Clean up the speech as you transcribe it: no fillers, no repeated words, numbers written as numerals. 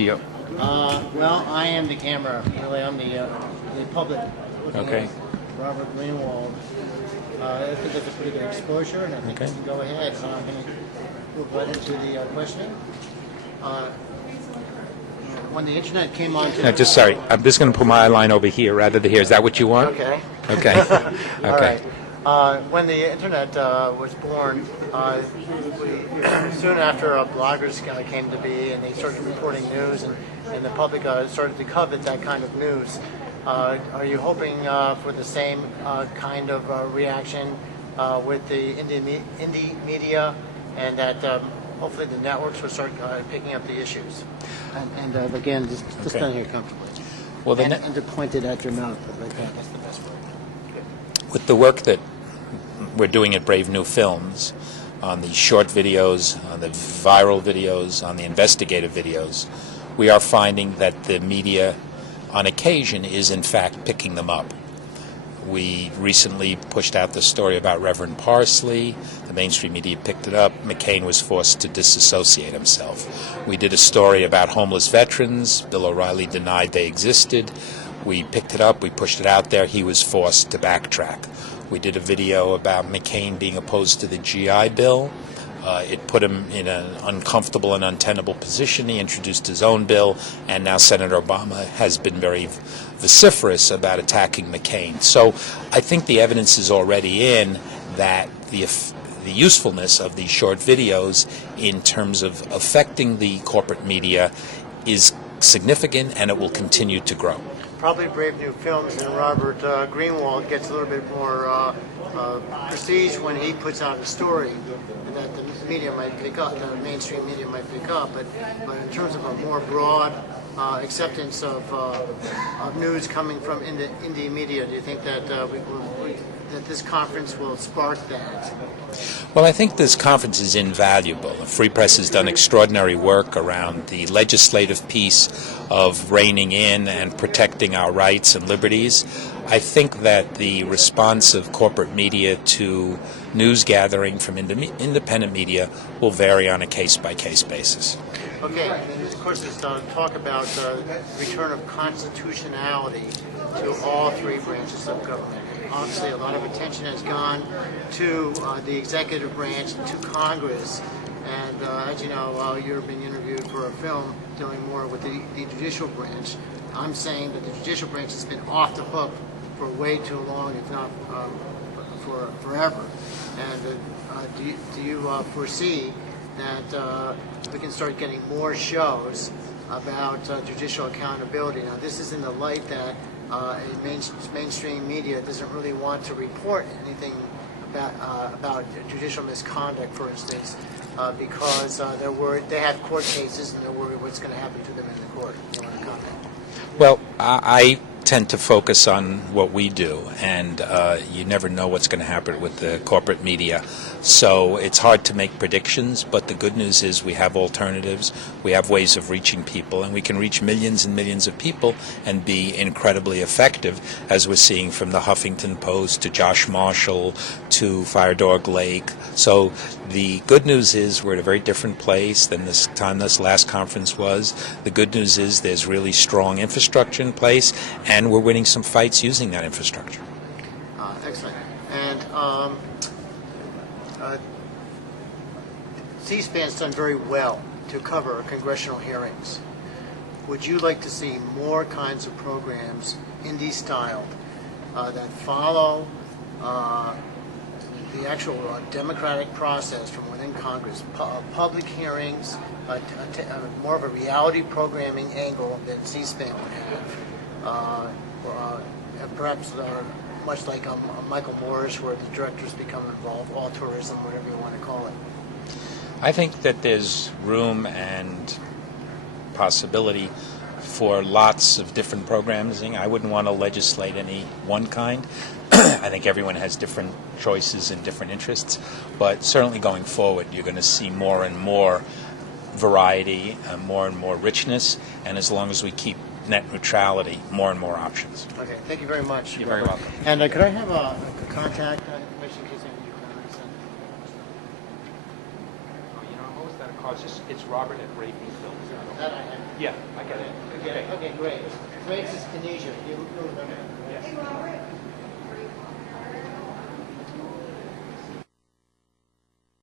Yep. Well, I am the camera. Really, I'm the public. Okay. At Robert Greenwald. I think that's a pretty good exposure, and I think we can go ahead. We'll go right into the questioning. When the internet came on... No, just sorry. I'm just going to put my line over here rather than here. Is that what you want? Okay. Okay. Okay. All right. When the internet was born, soon after bloggers came to be, and they started reporting news, and the public started to covet that kind of news. Are you hoping for the same kind of reaction with the indie media, and that hopefully the networks will start picking up the issues? And again, just stand here comfortably. Well, and to point it at your mouth, like that. That's the best way. With the work that we're doing at Brave New Films, on the short videos, on the viral videos, on the investigative videos, we are finding that the media, on occasion, is in fact picking them up. We recently pushed out the story about Reverend Parsley. The mainstream media picked it up. McCain was forced to disassociate himself. We did a story about homeless veterans. Bill O'Reilly denied they existed. We picked it up. We pushed it out there. He was forced to backtrack. We did a video about McCain being opposed to the GI Bill. It put him in an uncomfortable and untenable position. He introduced his own bill, and now Senator Obama has been very vociferous about attacking McCain. So I think the evidence is already in that the usefulness of these short videos in terms of affecting the corporate media is significant, and it will continue to grow. Probably Brave New Films and Robert Greenwald gets a little bit more prestige when he puts out a story that the media might pick up, the mainstream media might pick up, but in terms of a more broad acceptance of news coming from indie media, do you think that that this conference will spark that? Well, I think this conference is invaluable. The Free Press has done extraordinary work around the legislative piece of reining in and protecting our rights and liberties. I think that the response of corporate media to news gathering from independent media will vary on a case-by-case basis. Okay, and of course there's talk about return of constitutionality to all three branches of government. Obviously, a lot of attention has gone to the executive branch, to Congress, and as you know, you're being interviewed for a film dealing more with the judicial branch. I'm saying that the judicial branch has been off the hook for way too long, if not for forever. And do you foresee that we can start getting more shows about judicial accountability? Now, this is in the light that mainstream media doesn't really want to report anything about judicial misconduct, for instance, because they're worried. They have court cases and they're worried what's going to happen to them in the court. You want to comment? Well, I tend to focus on what we do, and you never know what's going to happen with the corporate media. So it's hard to make predictions, but the good news is we have alternatives, we have ways of reaching people, and we can reach millions and millions of people and be incredibly effective, as we're seeing from the Huffington Post to Josh Marshall to Fire Dog Lake. So the good news is we're at a very different place than this time this last conference was. The good news is there's really strong infrastructure in place, and we're winning some fights using that infrastructure. Excellent. And C-SPAN's done very well to cover congressional hearings. Would you like to see more kinds of programs, indie-styled, that follow the actual democratic process from within Congress, public hearings, more of a reality programming angle that C-SPAN would have? Perhaps much like Michael Moore's, where the directors become involved, all tourism, whatever you want to call it. I think that there's room and possibility for lots of different programming. I wouldn't want to legislate any one kind. I think everyone has different choices and different interests, but certainly going forward, you're going to see more and more variety, more and more richness, and as long as we keep net neutrality, more and more options. Okay, thank you very much. You're very welcome. And could I have a contact information in case I need to send? What was that called? It's Robert at Brave New Films. That I have. Yeah, I get it. Okay, great. Francis Knize, you remember? Yes.